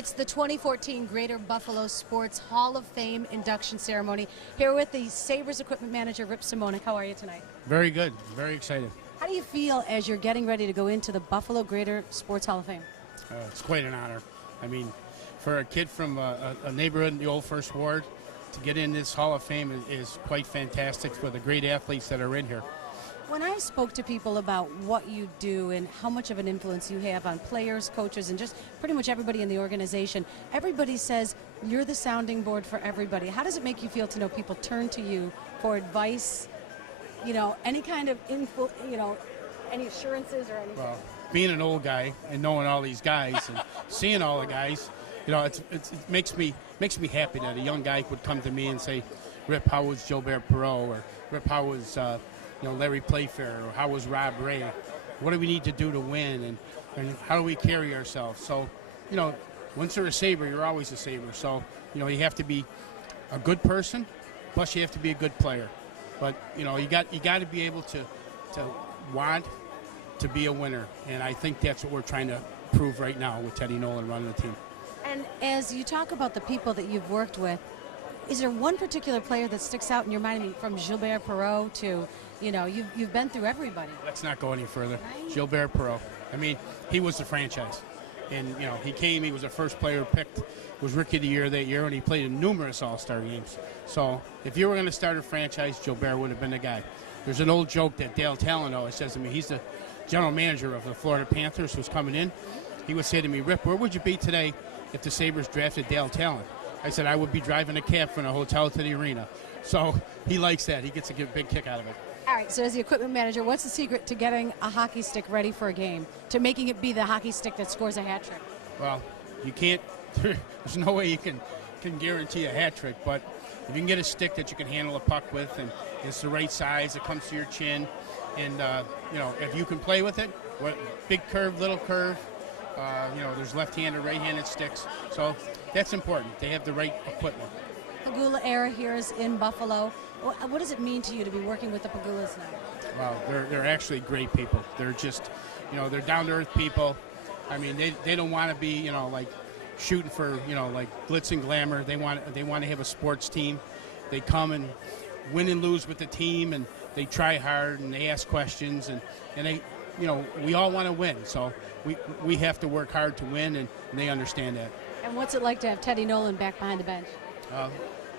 It's the 2014 Greater Buffalo Sports Hall of Fame induction ceremony. Here with the Sabres equipment manager, Rip Simonik. How are you tonight? Very good. Very excited. How do you feel as you're getting ready to go into the Buffalo Greater Sports Hall of Fame? It's quite an honor. I mean, for a kid from a neighborhood in the old First Ward to get in this Hall of Fame is quite fantastic for the great athletes that are in here. When I spoke to people about what you do and how much of an influence you have on players, coaches, and just pretty much everybody in the organization, everybody says you're the sounding board for everybody. How does it make you feel to know people turn to you for advice, you know, any kind of info, you know, any assurances or anything? Well, being an old guy and knowing all these guys and seeing all the guys, you know, it makes me happy that a young guy would come to me and say, Rip, how was Gilbert Perreault? Or Rip, how was Larry Playfair, or how was Rob Ray? What do we need to do to win, and how do we carry ourselves? So, you know, once you're a Sabre, you're always a Sabre. So, you know, you have to be a good person, plus you have to be a good player. But, you know, you got to be able to want to be a winner, and I think that's what we're trying to prove right now with Teddy Nolan running the team. And as you talk about the people that you've worked with, is there one particular player that sticks out in your mind? I mean, from Gilbert Perreault to, you know, you've been through everybody. Let's not go any further. Right? Gilbert Perreault. I mean, he was the franchise. And, you know, he came, he was the first player picked, was Rookie of the Year that year, and he played in numerous All-Star games. So if you were going to start a franchise, Gilbert would have been the guy. There's an old joke that Dale Talon always says to me. He's the general manager of the Florida Panthers who's coming in. He would say to me, Rip, where would you be today if the Sabres drafted Dale Talon? I said, I would be driving a cab from a hotel to the arena. So he likes that. He gets a big kick out of it. All right, so as the equipment manager, what's the secret to getting a hockey stick ready for a game, to making it be the hockey stick that scores a hat trick? Well, you can't, there's no way you can guarantee a hat trick, but if you can get a stick that you can handle a puck with, and it's the right size, it comes to your chin, and, you know, if you can play with it, big curve, little curve, you know, there's left-handed, right-handed sticks, so that's important. They have the right equipment. Pagula era here is in Buffalo. What does it mean to you to be working with the Pagulas now? Well, they're actually great people. They're just, you know, they're down-to-earth people. I mean, they don't want to be, you know, like shooting for, you know, like glitz and glamour. They want to have a sports team. They come and win and lose with the team, and they try hard and they ask questions, and they, you know, we all want to win. So we have to work hard to win, and they understand that. And what's it like to have Teddy Nolan back behind the bench?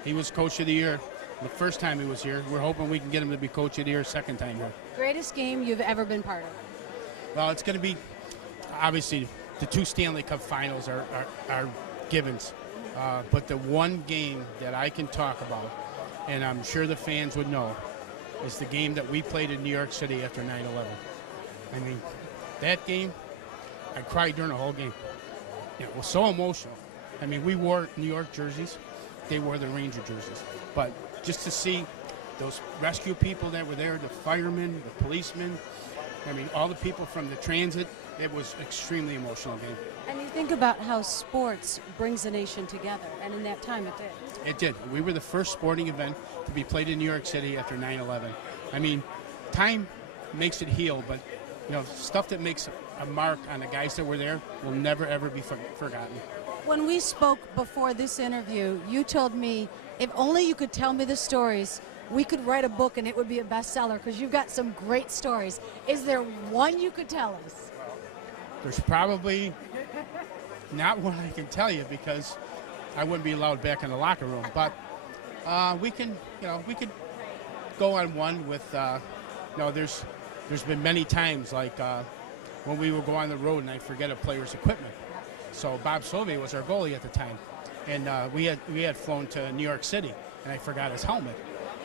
He was Coach of the Year the first time he was here. We're hoping we can get him to be Coach of the Year second time here. Greatest game you've ever been part of? Well, it's going to be, obviously, the 2 Stanley Cup finals are givens. But the one game that I can talk about, and I'm sure the fans would know, is the game that we played in New York City after 9/11. I mean, that game, I cried during the whole game. It was so emotional. I mean, we wore New York jerseys. They wore the Ranger jerseys. But just to see those rescue people that were there, the firemen, the policemen, I mean, all the people from the transit, it was an extremely emotional game. And you think about how sports brings a nation together, and in that time it did. It did. We were the first sporting event to be played in New York City after 9/11. I mean, time makes it heal, but, you know, stuff that makes a mark on the guys that were there will never, ever be forgotten. When we spoke before this interview, you told me, if only you could tell me the stories, we could write a book and it would be a bestseller, because you've got some great stories. Is there one you could tell us? There's probably not one I can tell you, because I wouldn't be allowed back in the locker room. But we could go on one with, you know, there's been many times, like when we would go on the road and I forget a player's equipment. So Bob Sovey was our goalie at the time, and we had flown to New York City, and I forgot his helmet.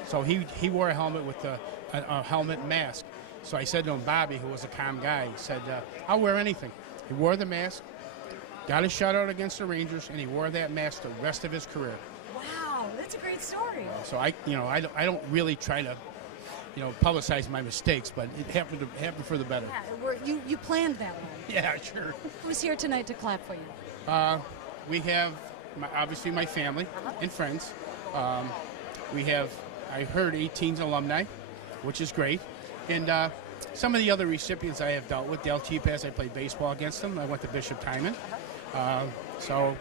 So he wore a helmet with a helmet and mask. So I said to him, Bobby, who was a calm guy, he said, I'll wear anything. He wore the mask, got a shutout against the Rangers, and he wore that mask the rest of his career. Wow, that's a great story. So I don't really try to, you know, publicize my mistakes, but it happened for the better. Yeah, you planned that one. Yeah, sure. Who's here tonight to clap for you? We have obviously my family and friends. We have, I heard, 18 alumni, which is great. And some of the other recipients I have dealt with, Dale T-Pass, I played baseball against them. I went to Bishop Timon. So,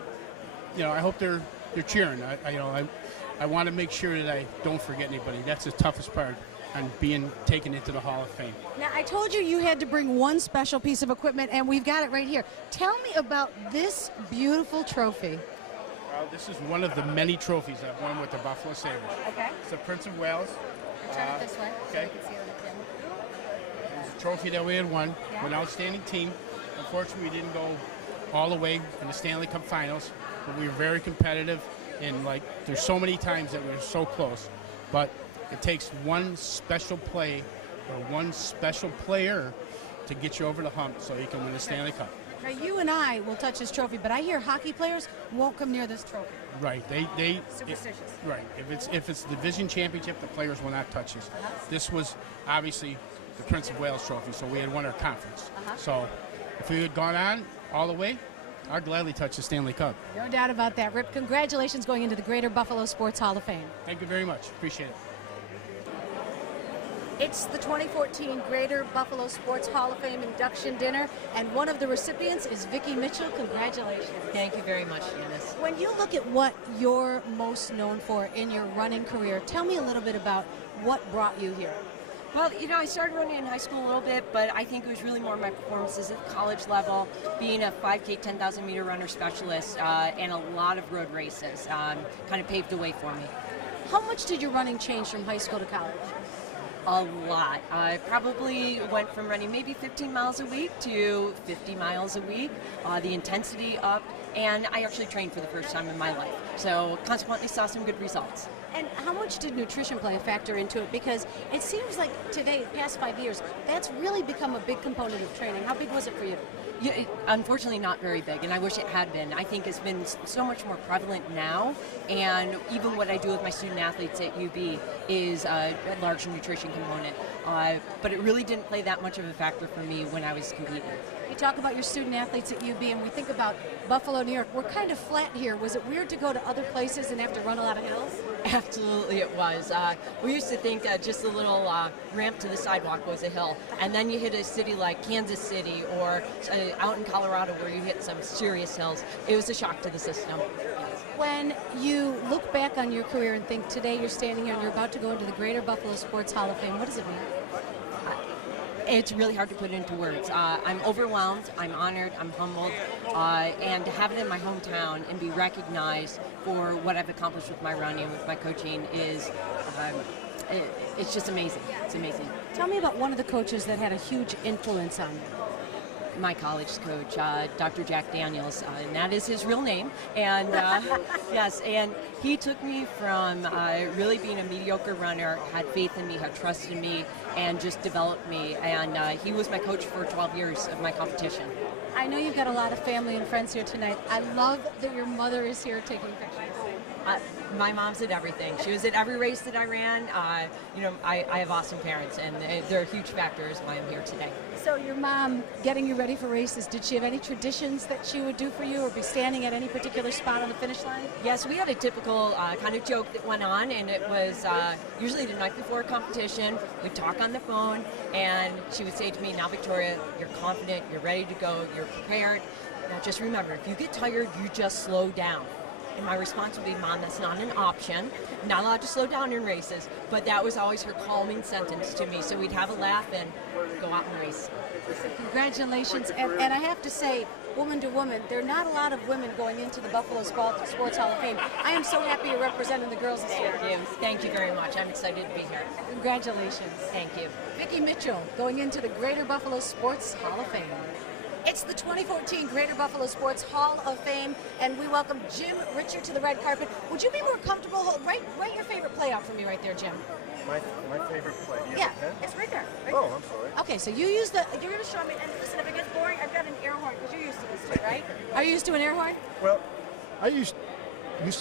I hope they're cheering. I want to make sure that I don't forget anybody. That's the toughest part on being taken into the Hall of Fame. Now, I told you had to bring one special piece of equipment, and we've got it right here. Tell me about this beautiful trophy. Well, this is one of the many trophies I've won with the Buffalo Sabres. Okay. It's the Prince of Wales. Turn it this way so okay. you can see it again. It was a trophy that we had won with an outstanding team. Unfortunately, we didn't go all the way in the Stanley Cup Finals, but we were very competitive, and there's so many times that we were so close. But it takes one special play or one special player to get you over the hump so you can win the Stanley Cup. Now, you and I will touch this trophy, but I hear hockey players won't come near this trophy. Right. They Superstitious. right. If it's the division championship, the players will not touch this. This was obviously the Prince of Wales trophy, so we had won our conference. So if we had gone on all the way, I'd gladly touch the Stanley Cup. No doubt about that. Rip, congratulations going into the Greater Buffalo Sports Hall of Fame. Thank you very much. Appreciate it. It's the 2014 Greater Buffalo Sports Hall of Fame induction dinner, and one of the recipients is Vicki Mitchell. Congratulations. Thank you very much, Janice. When you look at what you're most known for in your running career, tell me a little bit about what brought you here. Well, I started running in high school a little bit, but I think it was really more my performances at the college level, being a 5K, 10,000 meter runner specialist, and a lot of road races kind of paved the way for me. How much did your running change from high school to college? A lot. I probably went from running maybe 15 miles a week to 50 miles a week. The intensity up, and I actually trained for the first time in my life. So consequently saw some good results. And how much did nutrition play a factor into it? Because it seems like today, the past 5 years, that's really become a big component of training. How big was it for you? Yeah, unfortunately not very big, and I wish it had been. I think it's been so much more prevalent now, and even what I do with my student athletes at UB is a large nutrition component. But it really didn't play that much of a factor for me when I was competing. You talk about your student athletes at UB, and we think about Buffalo, New York. We're kind of flat here. Was it weird to go to other places and have to run a lot of hills? Absolutely it was. We used to think that just a little ramp to the sidewalk was a hill, and then you hit a city like Kansas City or out in Colorado where you hit some serious hills. It was a shock to the system. When you look back on your career and think today you're standing here and you're about to go into the Greater Buffalo Sports Hall of Fame, what does it mean? It's really hard to put into words. I'm overwhelmed, I'm honored, I'm humbled, and to have it in my hometown and be recognized for what I've accomplished with my running, with my coaching is, it's just amazing. It's amazing. Tell me about one of the coaches that had a huge influence on you. My college coach, Dr. Jack Daniels, and that is his real name. And yes, and he took me from really being a mediocre runner, had faith in me, had trust in me, and just developed me. And he was my coach for 12 years of my competition. I know you've got a lot of family and friends here tonight. I love that your mother is here taking pictures. My mom's at everything. She was at every race that I ran. I have awesome parents, and they're a huge factor as why I'm here today. So your mom getting you ready for races, did she have any traditions that she would do for you or be standing at any particular spot on the finish line? Yes, we had a typical kind of joke that went on, and it was usually the night before a competition. We'd talk on the phone, and she would say to me, "Now, Victoria, you're confident, you're ready to go, you're prepared. Now, just remember, if you get tired, you just slow down." And my response would be, "Mom, that's not an option. I'm not allowed to slow down in races." But that was always her calming sentence to me. So we'd have a laugh and go out and race. So congratulations. And I have to say, woman to woman, there are not a lot of women going into the Buffalo Sports Hall of Fame. I am so happy you're representing the girls this year. Thank you very much. I'm excited to be here. Congratulations. Thank you. Vicki Mitchell going into the Greater Buffalo Sports Hall of Fame. It's the 2014 Greater Buffalo Sports Hall of Fame, and we welcome Jim Richard to the red carpet. Would you be more comfortable? Write your favorite play out for me right there, Jim. My favorite play. Do you Yeah, have a pen? it's right there. Right Oh, there. I'm sorry. Okay, so you use you're going to show me, and listen, if it gets boring, I've got an air horn, because you're used to this too, right? Are you used to an air horn? Well, I used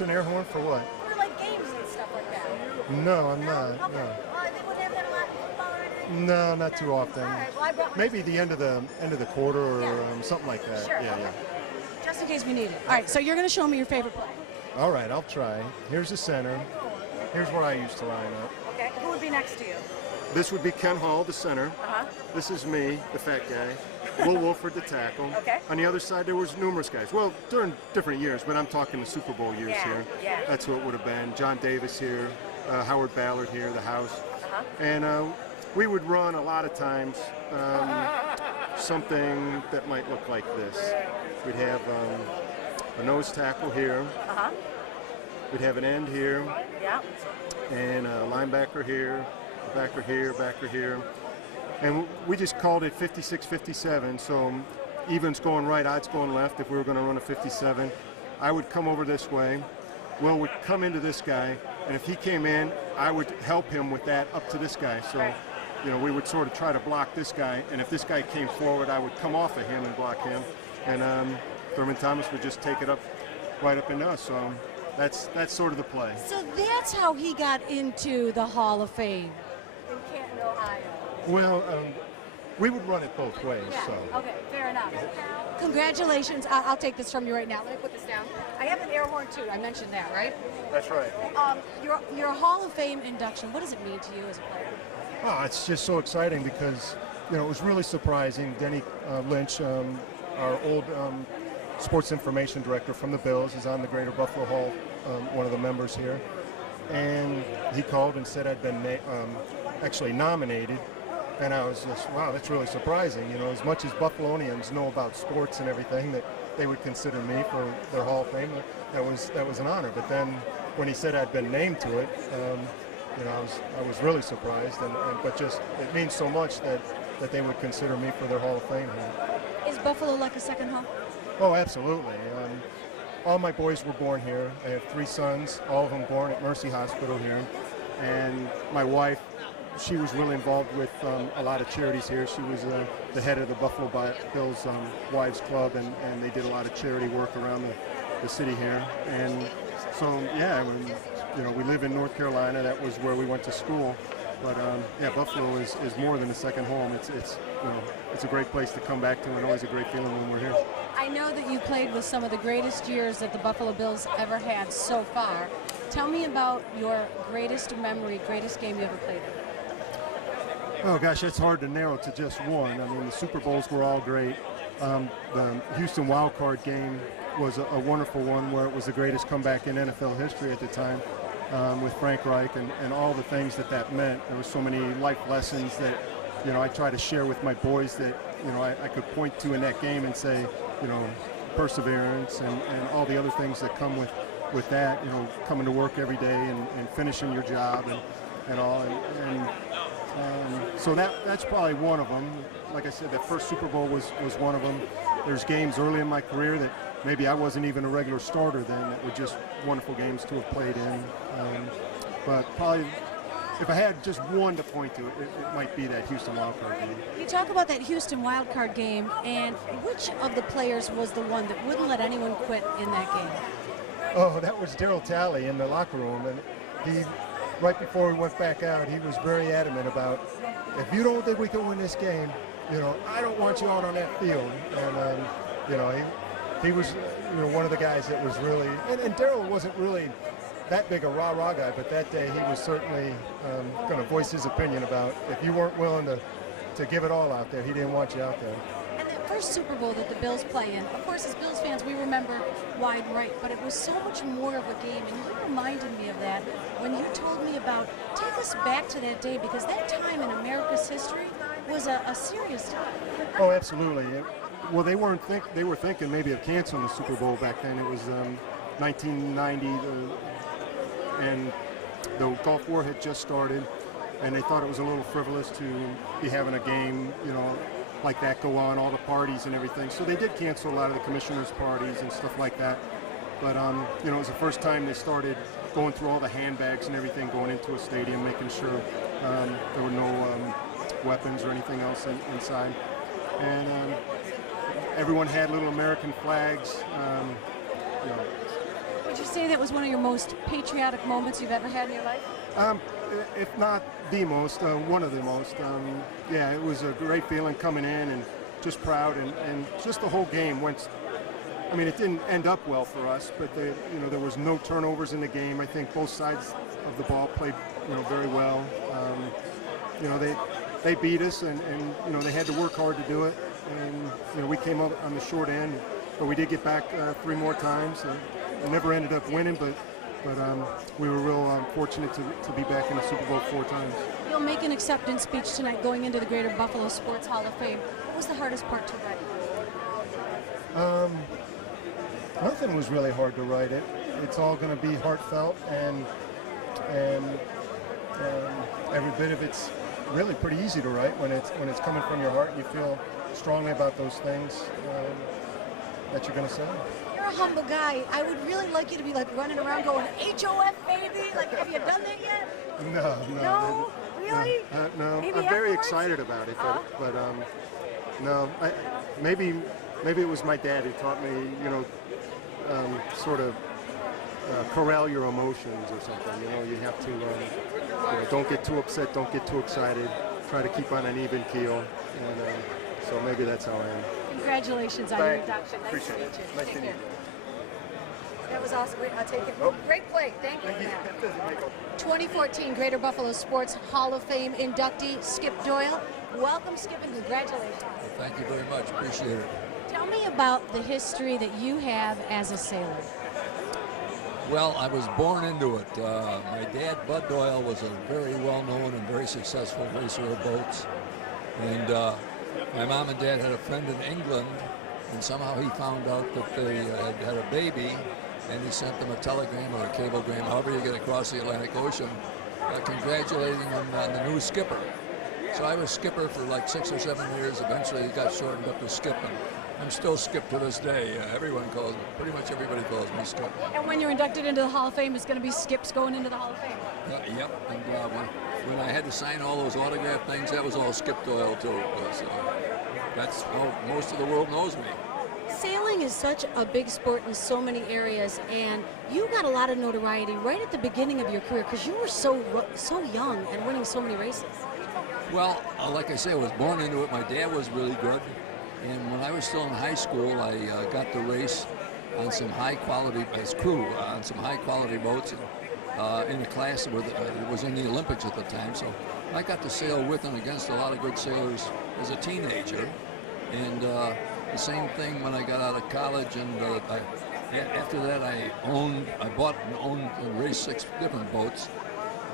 an air horn for what? For like games and stuff like that. No, I'm not. Okay. No. They wouldn't have that a lot in football or anything? No, not too often. All right, well, I brought Maybe the end of the quarter or something like that. Sure, Yeah, okay. yeah. Just in case we need it. All right, so you're going to show me your favorite play. All right, I'll try. Here's the center. Here's where I used to line up. Okay, who would be next to you? This would be Ken Hall, the center. Uh-huh. This is me, the fat guy. Will Wolford, the tackle. Okay. On the other side, there was numerous guys. Well, during different years, but I'm talking the Super Bowl years here. Yeah. That's who it would have been. John Davis here, Howard Ballard here, the house. And we would run a lot of times something that might look like this. We'd have a nose tackle here. We'd have an end here. Yeah. And a linebacker here, a backer here, backer here. And we just called it 56-57. So evens going right, odds going left. If we were going to run a 57, I would come over this way. Will would come into this guy, and if he came in, I would help him with that up to this guy. So, you know, we would sort of try to block this guy, and if this guy came forward, I would come off of him and block him. And Thurman Thomas would just take it up, right up into us. So that's sort of the play. So that's how he got into the Hall of Fame. In Canton, Ohio. Well, we would run it both ways. Yeah. So. Okay, fair enough. Congratulations. I'll take this from you right now. Let me put this down. I have an air horn too. I mentioned that, right? That's right. Your Hall of Fame induction, what does it mean to you as a player? Oh, it's just so exciting because, you know, it was really surprising. Denny Lynch, our old sports information director from the Bills, is on the Greater Buffalo Hall, one of the members here. And he called and said I'd been actually nominated. And I was just, wow, that's really surprising. You know, as much as Buffalonians know about sports and everything, that they would consider me for their Hall of Fame, that was an honor. But then when he said I'd been named to it, you know, I was really surprised. But just it means so much that they would consider me for their Hall of Fame here. Is Buffalo like a second home? Oh, absolutely. All my boys were born here. I have 3 sons, all of them born at Mercy Hospital here. And my wife, she was really involved with a lot of charities here. She was the head of the Buffalo Bills Wives Club, and they did a lot of charity work around the city here. And so, yeah, you know, we live in North Carolina. That was where we went to school. But yeah, Buffalo is more than a second home. It's you know, it's a great place to come back to, and always a great feeling when we're here. I know that you played with some of the greatest years that the Buffalo Bills ever had so far. Tell me about your greatest memory, greatest game you ever played in. Oh gosh, that's hard to narrow to just one. I mean, the Super Bowls were all great. The Houston Wild Card game was a wonderful one, where it was the greatest comeback in NFL history at the time, with Frank Reich and all the things that meant. There were so many life lessons that, you know, I try to share with my boys that, you know, I could point to in that game and say, you know, perseverance and all the other things that come with that, you know, coming to work every day and finishing your job and all. So that's probably one of them. Like I said, that first Super Bowl was one of them. There's games early in my career that maybe I wasn't even a regular starter then, that were just wonderful games to have played in. But probably, if I had just one to point to, it might be that Houston Wild Card game. You talk about that Houston Wild Card game, and which of the players was the one that wouldn't let anyone quit in that game? Oh, that was Darryl Talley in the locker room, and he, right before we went back out, he was very adamant about, if you don't think we can win this game, you know, I don't want you out on that field. And you know, he was, you know, one of the guys that was really, and Darryl wasn't really that big a rah-rah guy, but that day he was certainly going to voice his opinion about, if you weren't willing to give it all out there, he didn't want you out there. And that first Super Bowl that the Bills play in, of course, as Bills fans, we remember wide right, but it was so much more of a game, and you reminded me of that when you told me about, take us back to that day, because that time in America's history was a serious time. Oh, absolutely. Well, they were thinking maybe of canceling the Super Bowl back then. It was 1990, and the Gulf War had just started, and they thought it was a little frivolous to be having a game, you know, like that go on, all the parties and everything. So they did cancel a lot of the commissioners' parties and stuff like that. But you know, it was the first time they started going through all the handbags and everything going into a stadium, making sure there were no weapons or anything else inside. And everyone had little American flags. You know. Would you say that was one of your most patriotic moments you've ever had in your life? If not the most, one of the most. Yeah, it was a great feeling coming in and just proud, and just the whole game went. I mean, it didn't end up well for us, but you know, there was no turnovers in the game. I think both sides of the ball played, you know, very well. You know, they beat us, and you know, they had to work hard to do it. and we came up on the short end, but we did get back 3 more times. We never ended up winning, but we were real fortunate to be back in the Super Bowl 4 times. You'll make an acceptance speech tonight going into the Greater Buffalo Sports Hall of Fame. What was the hardest part to write? Nothing was really hard to write. It's all going to be heartfelt, and every bit of it's really pretty easy to write when it's coming from your heart. You feel strongly about those things that you're going to say. You're a humble guy. I would really like you to be like running around going HOF baby. Like, have you done that yet? No. Really? No. Maybe I'm very afterwards? excited about it, but no. Maybe it was my dad who taught me, sort of corral your emotions or something. You have to, don't get too upset, don't get too excited. Try to keep on an even keel, and so maybe that's how I am. Congratulations on your induction. Nice Appreciate to meet it. you. Nice Take to meet care. you. That was awesome. Wait, I'll take it. Great play. Thank you. 2014 Greater Buffalo Sports Hall of Fame inductee Skip Doyle. Welcome, Skip, and congratulations. Well, thank you very much. Appreciate it. Tell me about the history that you have as a sailor. Well, I was born into it. My dad, Bud Doyle, was a very well-known and very successful racer of boats. And my mom and dad had a friend in England, and somehow he found out that they had a baby, and he sent them a telegram or a cablegram, however you get across the Atlantic Ocean, congratulating them on the new skipper. So I was skipper for like 6 or 7 years. Eventually it got shortened up to Skip, and I'm still Skip to this day. Everyone calls me, pretty much everybody calls me Skip. And when you're inducted into the Hall of Fame, it's going to be Skip's going into the Hall of Fame. Yep, and when I had to sign all those autograph things, that was all Skip Doyle too. So that's how most of the world knows me. Sailing is such a big sport in so many areas, and you got a lot of notoriety right at the beginning of your career because you were so young and winning so many races. Well, like I say, I was born into it. My dad was really good, and when I was still in high school, I got to race on some high quality, as crew, on some high quality boats, in a class that was in the Olympics at the time. So I got to sail with and against a lot of good sailors as a teenager, and the same thing when I got out of college. And after that, I bought and owned and raced 6 different boats.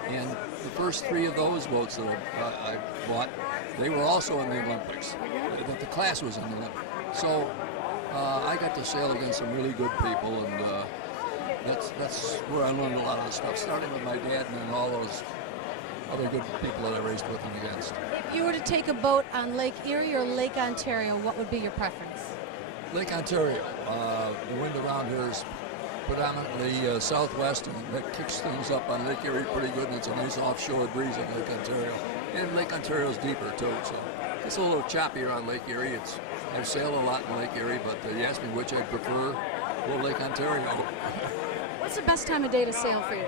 And the first 3 of those boats that I bought, they were also in the Olympics. But the class was in the Olympics. So I got to sail against some really good people, and that's where I learned a lot of the stuff, starting with my dad and then all those other good people that I raced with and against. If you were to take a boat on Lake Erie or Lake Ontario, what would be your preference? Lake Ontario. The wind around here is predominantly southwest, and that kicks things up on Lake Erie pretty good, and it's a nice offshore breeze on Lake Ontario. And Lake Ontario is deeper too, so it's a little choppier on Lake Erie. I've sailed a lot in Lake Erie, but you asked me which I prefer. Well, Lake Ontario. What's the best time of day to sail for you?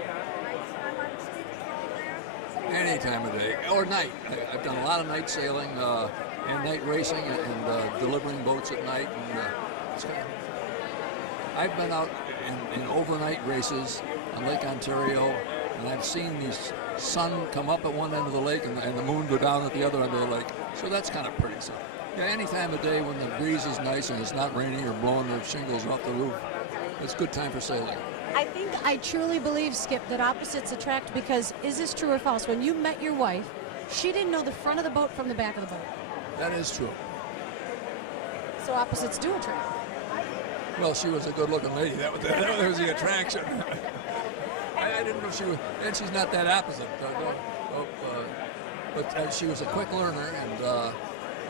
Any time of day or night. I've done a lot of night sailing and night racing and delivering boats at night. And I've been out in overnight races on Lake Ontario, and I've seen the sun come up at one end of the lake and the moon go down at the other end of the lake. So that's kind of pretty. So yeah, any time of day when the breeze is nice and it's not raining or blowing the shingles off the roof, it's a good time for sailing. I truly believe, Skip, that opposites attract, because is this true or false? When you met your wife, she didn't know the front of the boat from the back of the boat. That is true. So opposites do attract. Well, she was a good-looking lady. That was the attraction. I didn't know she was, and she's not that opposite. But she was a quick learner, and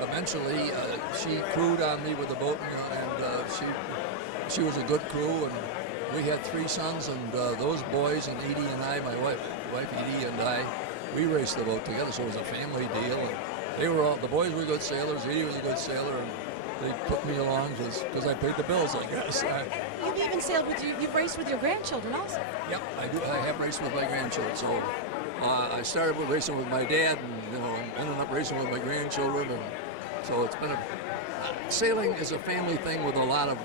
eventually she crewed on me with the boat, and she was a good crew, and we had 3 sons, and those boys, and Edie and I, my wife Edie and I, we raced the boat together, so it was a family deal. And the boys were good sailors, Edie was a good sailor, and they put me along because I paid the bills, I guess. You've even sailed you've raced with your grandchildren also. Yep, I do. I have raced with my grandchildren. So I started with racing with my dad, and ended up racing with my grandchildren, and so it's been sailing is a family thing with a lot of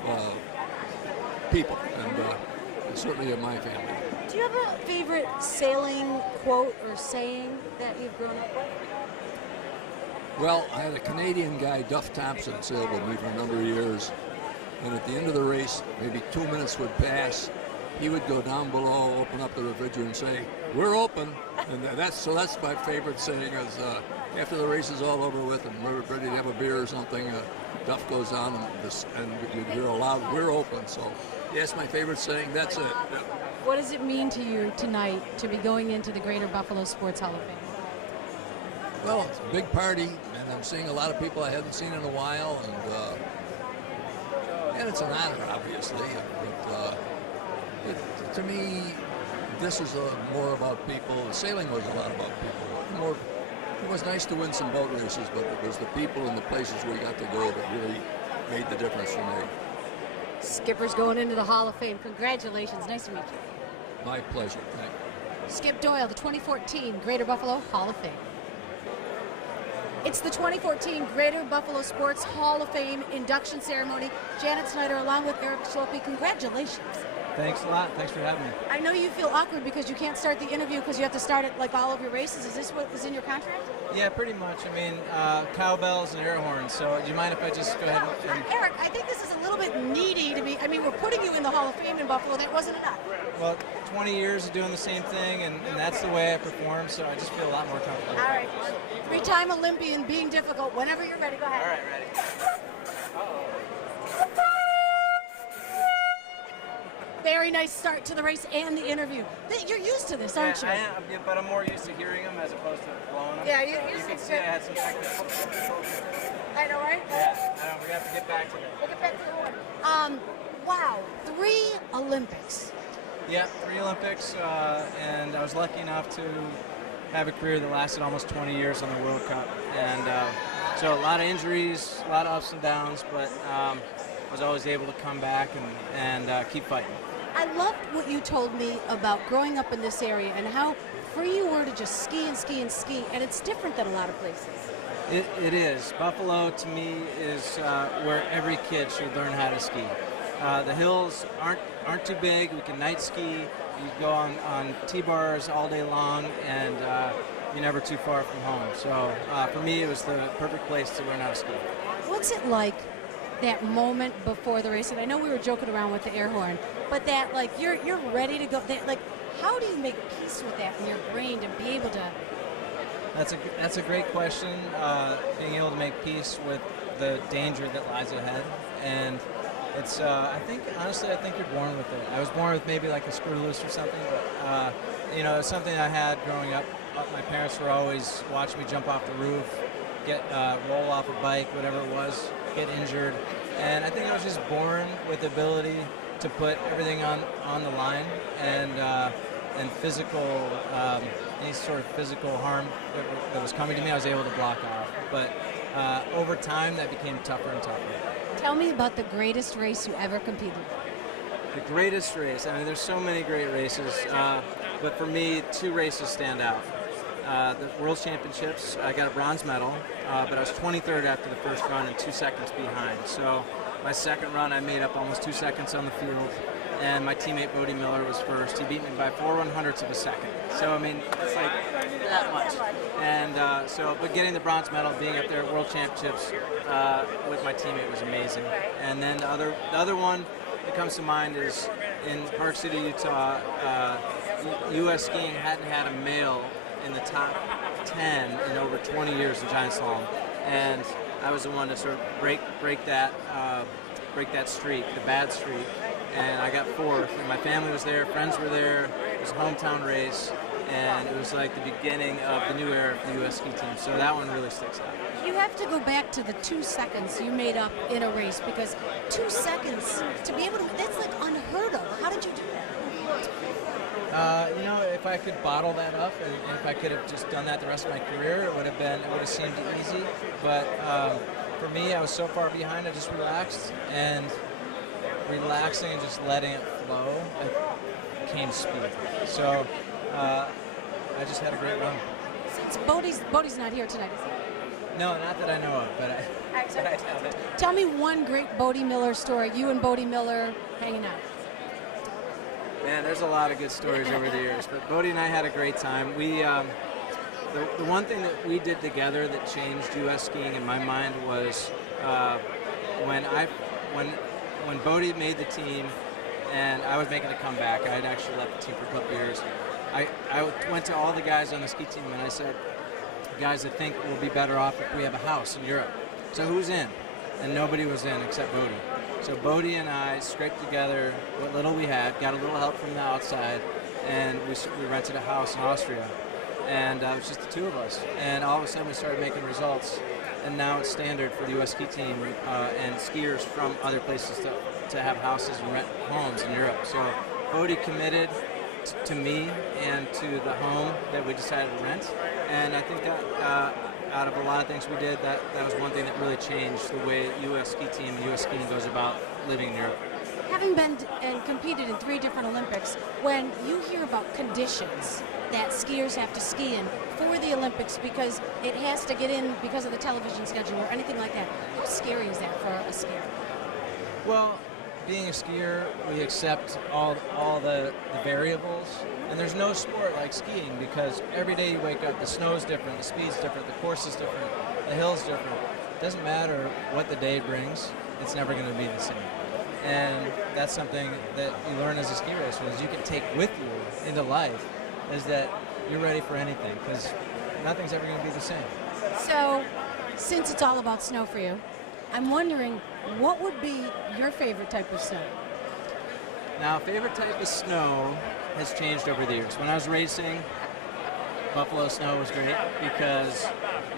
people, and certainly in my family. Do you have a favorite sailing quote or saying that you've grown up with? Well, I had a Canadian guy, Duff Thompson, sailed with me for a number of years. And at the end of the race, maybe 2 minutes would pass. He would go down below, open up the refrigerator, and say, "We're open." And that's my favorite saying is after the race is all over with and we're ready to have a beer or something, Duff goes down and you hear a loud, "We're open." So, yes, my favorite saying. That's it. Yeah. What does it mean to you tonight to be going into the Greater Buffalo Sports Hall of Fame? Well, it's a big party, and I'm seeing a lot of people I hadn't seen in a while, and it's an honor, obviously. To me, this is more about people. Sailing was a lot about people. It was nice to win some boat races, but it was the people and the places we got to go that really made the difference for me. Skipper's going into the Hall of Fame. Congratulations. Nice to meet you. My pleasure. Thank you. Skip Doyle, the 2014 Greater Buffalo Hall of Fame. It's the 2014 Greater Buffalo Sports Hall of Fame induction ceremony. Janet Snyder along with Eric Schlope. Congratulations. Thanks a lot. Thanks for having me. I know you feel awkward because you can't start the interview because you have to start it like all of your races. Is this what is in your contract? Yeah, pretty much. I mean, cowbells and air horns. So do you mind if I just go ahead and... Eric, I think this is a little bit needy to be. I mean, we're putting you in the Hall of Fame in Buffalo. That wasn't enough. Well, 20 years of doing the same thing, and that's the way I perform, so I just feel a lot more comfortable. All right. Three-time Olympian being difficult. Whenever you're ready, go ahead. All right, ready. Very nice start to the race and the interview. You're used to this, aren't you? I am, but I'm more used to hearing them as opposed to blowing them. Yeah, you can see I had some technical. I know, right? Yeah, I know. We have to get back to that. We'll get back to the horn. Wow, 3 Olympics. Yeah, 3 Olympics, and I was lucky enough to have a career that lasted almost 20 years on the World Cup. And so a lot of injuries, a lot of ups and downs, but I was always able to come back and keep fighting. I loved what you told me about growing up in this area and how free you were to just ski and ski and ski, and it's different than a lot of places. It is. Buffalo, to me, is where every kid should learn how to ski. The hills aren't too big. We can night ski. You go on T-bars all day long, and you're never too far from home. So for me, it was the perfect place to learn how to ski. What's it like, that moment before the race? And I know we were joking around with the air horn, but that, like, you're ready to go. That, like, how do you make peace with that in your brain to be able to? That's a great question. Being able to make peace with the danger that lies ahead, and it's. I think you're born with it. I was born with maybe like a screw loose or something, but it's something I had growing up. My parents were always watching me jump off the roof, roll off a bike, whatever it was, get injured, and I think I was just born with the ability to put everything on the line, and physical, any sort of physical harm that was coming to me, I was able to block off. But over time, that became tougher and tougher. Tell me about the greatest race you ever competed in. The greatest race, I mean, there's so many great races, but for me, 2 races stand out. The World Championships, I got a bronze medal, but I was 23rd after the first run and 2 seconds behind. So my second run, I made up almost 2 seconds on the field, and my teammate Bodie Miller was first. He beat me by 4/100ths of a second. So, I mean, it's like that much. And but getting the bronze medal, being up there at World Championships with my teammate was amazing. And then the other one that comes to mind is in Park City, Utah. U.S. skiing hadn't had a male in the top 10 in over 20 years in giant slalom, and I was the one to sort of break that streak, the bad streak, and I got 4th. And my family was there, friends were there. It was a hometown race, and it was like the beginning of the new era for the U.S. ski team. So that one really sticks out. You have to go back to the 2 seconds you made up in a race, because 2 seconds to be able to—that's like unheard of. How did you do that? If I could bottle that up, and if I could have just done that the rest of my career, it would have seemed easy. But for me, I was so far behind, I just relaxed, and relaxing and just letting it flow, came speed. So I just had a great run. Since Bodie's not here tonight, is he? No, not that I know of, but I doubt it. Tell me one great Bodie Miller story. You and Bodie Miller hanging out. Man, there's a lot of good stories over the years, but Bodie and I had a great time. We, The one thing that we did together that changed U.S. skiing in my mind was when Bodie made the team and I was making a comeback. I had actually left the team for a couple years. I went to all the guys on the ski team and I said, guys, I think we'll be better off if we have a house in Europe. So who's in? And nobody was in except Bodie. So Bodie and I scraped together what little we had, got a little help from the outside, and we rented a house in Austria. And it was just the two of us. And all of a sudden we started making results. And now it's standard for the U.S. ski team and skiers from other places to have houses and rent homes in Europe. So Bodie committed to me and to the home that we decided to rent. And I think that out of a lot of things we did, that was one thing that really changed the way U.S. ski team and U.S. skiing goes about living in Europe. Having been and competed in 3 different Olympics, when you hear about conditions that skiers have to ski in for the Olympics because it has to get in because of the television schedule or anything like that, how scary is that for a skier? Well, being a skier, we accept all the variables, and there's no sport like skiing because every day you wake up, the snow's different, the speed's different, the course is different, the hill's different. It doesn't matter what the day brings, it's never going to be the same. And that's something that you learn as a ski racer, is you can take with you into life, is that you're ready for anything, because nothing's ever going to be the same. So, since it's all about snow for you, I'm wondering, what would be your favorite type of snow? Now, favorite type of snow has changed over the years. When I was racing, buffalo snow was great because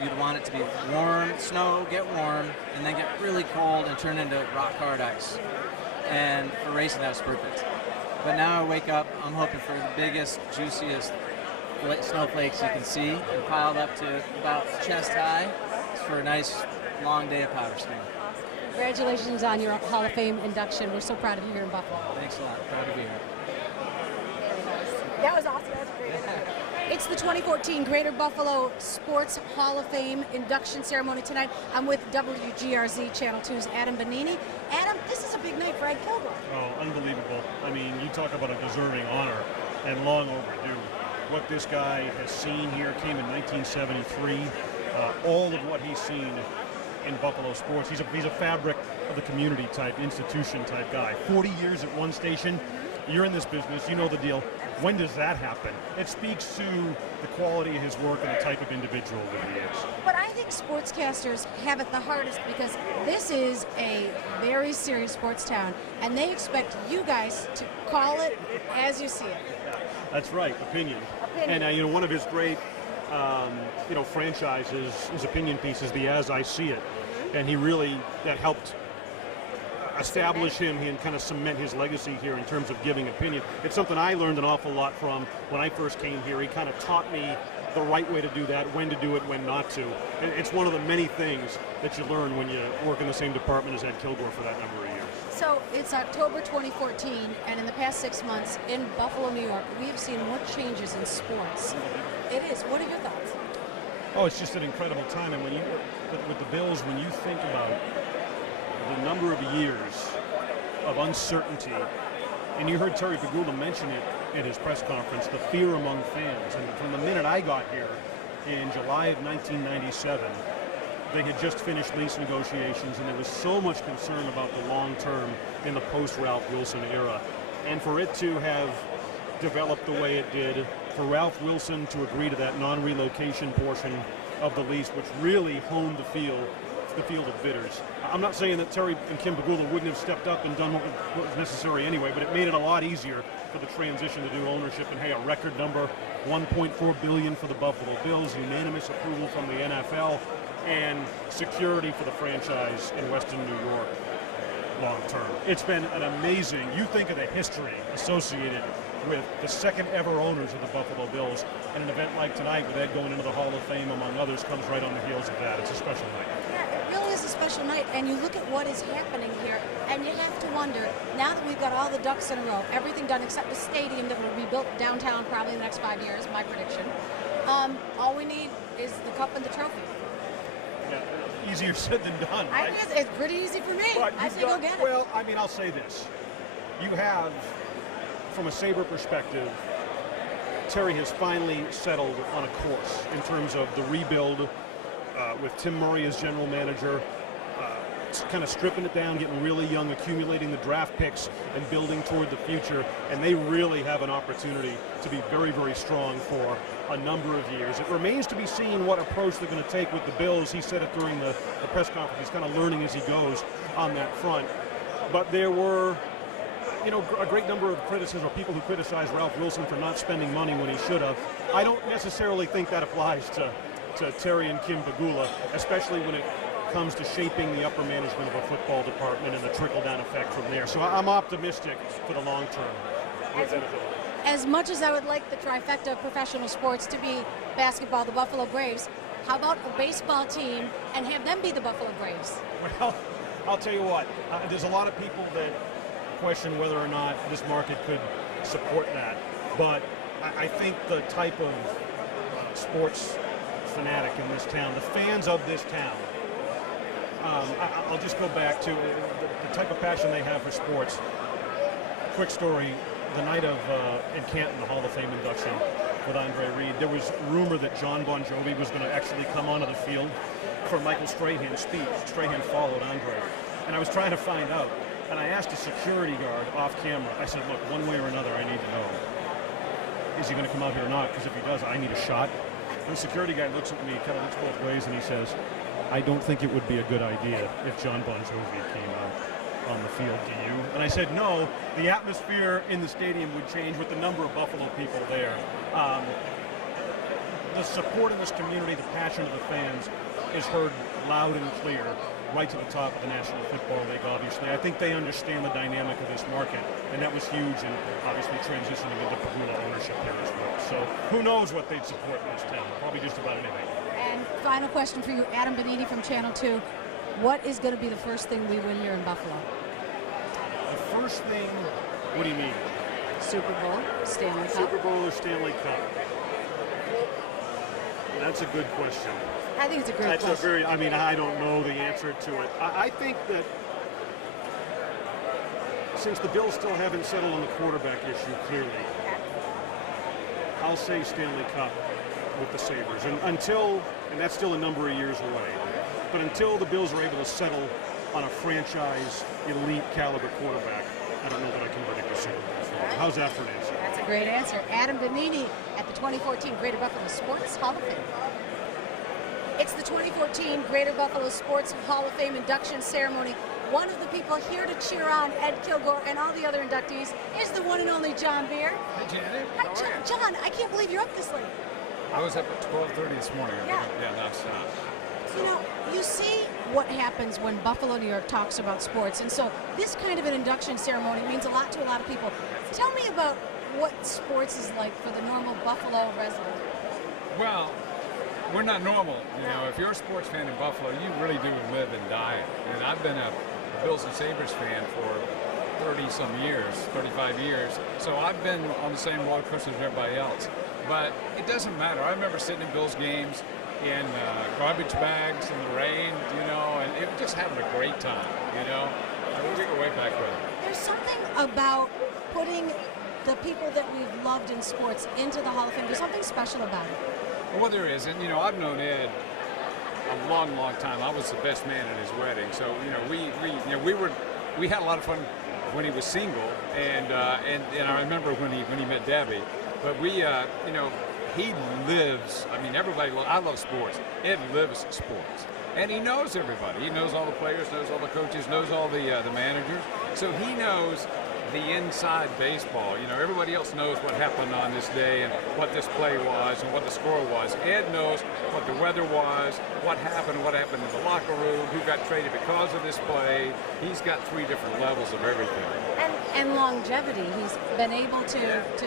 you'd want it to be warm, snow, get warm, and then get really cold and turn into rock hard ice. And for racing, that was perfect. But now I wake up, I'm hoping for the biggest, juiciest snowflakes you can see, and piled up to about chest high for a nice long day of power skiing. Congratulations on your Hall of Fame induction. We're so proud of you here in Buffalo. Thanks a lot. Proud to be here. That was awesome. That was great. It's the 2014 Greater Buffalo Sports Hall of Fame induction ceremony tonight. I'm with WGRZ Channel 2's Adam Bonini. Adam, this is a big night for Ed Kilgore. Oh, unbelievable. I mean, you talk about a deserving honor and long overdue. What this guy has seen here came in 1973. All of what he's seen in Buffalo sports. He's a fabric of the community type, institution type guy. 40 years at one station. You're in this business, you know the deal. When does that happen? It speaks to the quality of his work and the type of individual that he is. But I think sportscasters have it the hardest because this is a very serious sports town, and they expect you guys to call it as you see it. That's right, opinion. And one of his great franchises, his opinion piece is the As I See It. And that helped establish him and kind of cement his legacy here in terms of giving opinion. It's something I learned an awful lot from when I first came here. He kind of taught me the right way to do that, when to do it, when not to. And it's one of the many things that you learn when you work in the same department as Ed Kilgore for that number of years. So it's October 2014, and in the past 6 months in Buffalo, New York, we have seen what changes in sports. It is. What are your thoughts? Oh, it's just an incredible time. And with the Bills, when you think about the number of years of uncertainty, and you heard Terry Pegula mention it at his press conference, the fear among fans. And from the minute I got here in July of 1997, they had just finished lease negotiations, and there was so much concern about the long term in the post-Ralph Wilson era. And for it to have developed the way it did, for Ralph Wilson to agree to that non-relocation portion of the lease, which really honed the field of bidders. I'm not saying that Terry and Kim Pegula wouldn't have stepped up and done what was necessary anyway, but it made it a lot easier for the transition to do ownership. And hey, a record number, $1.4 billion for the Buffalo Bills, unanimous approval from the NFL, and security for the franchise in Western New York long term. It's been an amazing, you think of the history associated with the second ever owners of the Buffalo Bills, and an event like tonight with Ed going into the Hall of Fame among others comes right on the heels of that. It's a special night. Yeah, it really is a special night, and you look at what is happening here, and you have to wonder, now that we've got all the ducks in a row, everything done except the stadium that will be built downtown probably in the next 5 years, my prediction, all we need is the cup and the trophy. Yeah, easier said than done, right? It's pretty easy for me. I say go get it. Well, I mean, I'll say this. You have, from a Sabre perspective, Terry has finally settled on a course in terms of the rebuild with Tim Murray as general manager, kind of stripping it down, getting really young, accumulating the draft picks and building toward the future. And they really have an opportunity to be very, very strong for a number of years. It remains to be seen what approach they're going to take with the Bills. He said it during the press conference. He's kind of learning as he goes on that front. But there were, a great number of criticism, or people who criticized Ralph Wilson for not spending money when he should have. I don't necessarily think that applies to Terry and Kim Pegula, especially when it comes to shaping the upper management of a football department and the trickle-down effect from there. So I'm optimistic for the long term. As much as I would like the trifecta of professional sports to be basketball, the Buffalo Braves, how about a baseball team and have them be the Buffalo Braves? Well, I'll tell you what, there's a lot of people that question whether or not this market could support that. But I think the type of sports fanatic in this town, the fans of this town, I'll just go back to the type of passion they have for sports. Quick story, the night of in Canton, the Hall of Fame induction with Andre Reed, there was rumor that John Bon Jovi was going to actually come onto the field for Michael Strahan's speech. Strahan followed Andre. And I was trying to find out. And I asked a security guard off camera, I said, look, one way or another, I need to know. Is he going to come out here or not? Because if he does, I need a shot. And the security guy looks at me, kind of looks both ways, and he says, I don't think it would be a good idea if John Bon Jovi came out on the field, do you? And I said, no, the atmosphere in the stadium would change with the number of Buffalo people there. The support in this community, the passion of the fans is heard loud and clear right to the top of the National Football League, obviously. I think they understand the dynamic of this market, and that was huge, and obviously transitioning into Pegula ownership here as well. So who knows what they'd support in this town? Probably just about anything. And final question for you, Adam Benini from Channel 2. What is going to be the first thing we win here in Buffalo? The first thing, what do you mean? Super Bowl, Stanley Cup. Super Bowl or Stanley Cup? That's a good question. I think it's a great question. I don't know the answer to it. I think that since the Bills still haven't settled on the quarterback issue clearly, I'll say Stanley Cup with the Sabres. And that's still a number of years away, but until the Bills are able to settle on a franchise elite caliber quarterback, I don't know that I can predict a Super Bowl for them. How's that for an answer? That's a great answer. Adam Benini at the 2014 Greater Buffalo Sports Hall of Fame. It's the 2014 Greater Buffalo Sports Hall of Fame induction ceremony. One of the people here to cheer on Ed Kilgore and all the other inductees is the one and only John Beer. Hi, Janet. Hi, John. I can't believe you're up this late. I was up at 12:30 this morning. Yeah. Nonstop. You see what happens when Buffalo, New York talks about sports, and so this kind of an induction ceremony means a lot to a lot of people. Tell me about what sports is like for the normal Buffalo resident. Well, we're not normal. If you're a sports fan in Buffalo, you really do live and die it. And I've been a Bills and Sabres fan for 30-some years, 35 years. So I've been on the same roller coaster as everybody else. But it doesn't matter. I remember sitting in Bills games in garbage bags in the rain, and it just having a great time, We go way back there. There's something about putting the people that we've loved in sports into the Hall of Fame. There's something special about it. Well, there is, and I've known Ed a long, long time. I was the best man at his wedding, so we had a lot of fun when he was single, and I remember when he met Debbie. But he lives. I love sports. Ed lives sports, and he knows everybody. He knows all the players, knows all the coaches, knows all the managers. So he knows the inside baseball. Everybody else knows what happened on this day and what this play was and what the score was. Ed knows what the weather was, what happened in the locker room, who got traded because of this play. He's got 3 different levels of everything. And longevity. He's been able to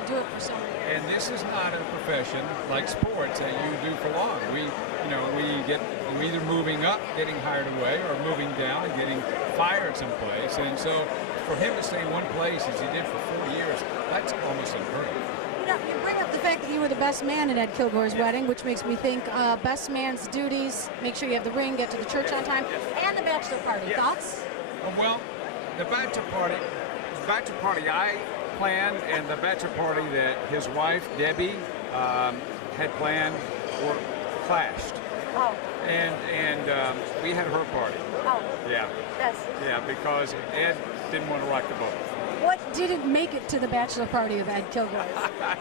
do it for so many years. And this is not a profession like sports that you do for long. We either moving up, getting hired away, or moving down and getting fired someplace. And so for him to stay in one place as he did for 4 years, that's almost unheard of. You bring up the fact that you were the best man at Ed Kilgore's wedding, which makes me think best man's duties, make sure you have the ring, get to the church on time, and the bachelor party. Thoughts? Well, the bachelor party, plan and the bachelor party that his wife, Debbie, had planned were clashed. Oh, And we had her party. oh, Yeah. yes. Yeah, because Ed didn't want to rock the boat. What didn't make it to the bachelor party of Ed Kilgore?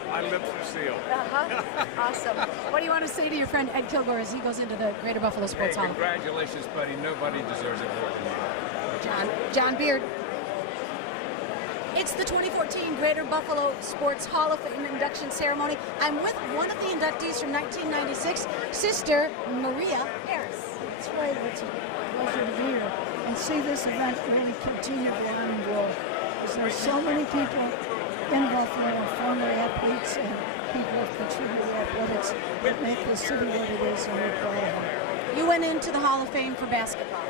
My lips were sealed. Uh-huh. Awesome. What do you want to say to your friend Ed Kilgore as he goes into the Greater Buffalo Hey, Sports Hall? congratulations, buddy. Nobody deserves it more than you. John Beard. It's the 2014 Greater Buffalo Sports Hall of Fame induction ceremony. I'm with one of the inductees from 1996, Sister Maria Harris. That's right. It's a pleasure to be here and see this event really continue to on and grow. Because there's so many people in Buffalo, former athletes and people who have contributed to athletics that make the city what it is, and we're proud of them. You went into the Hall of Fame for basketball.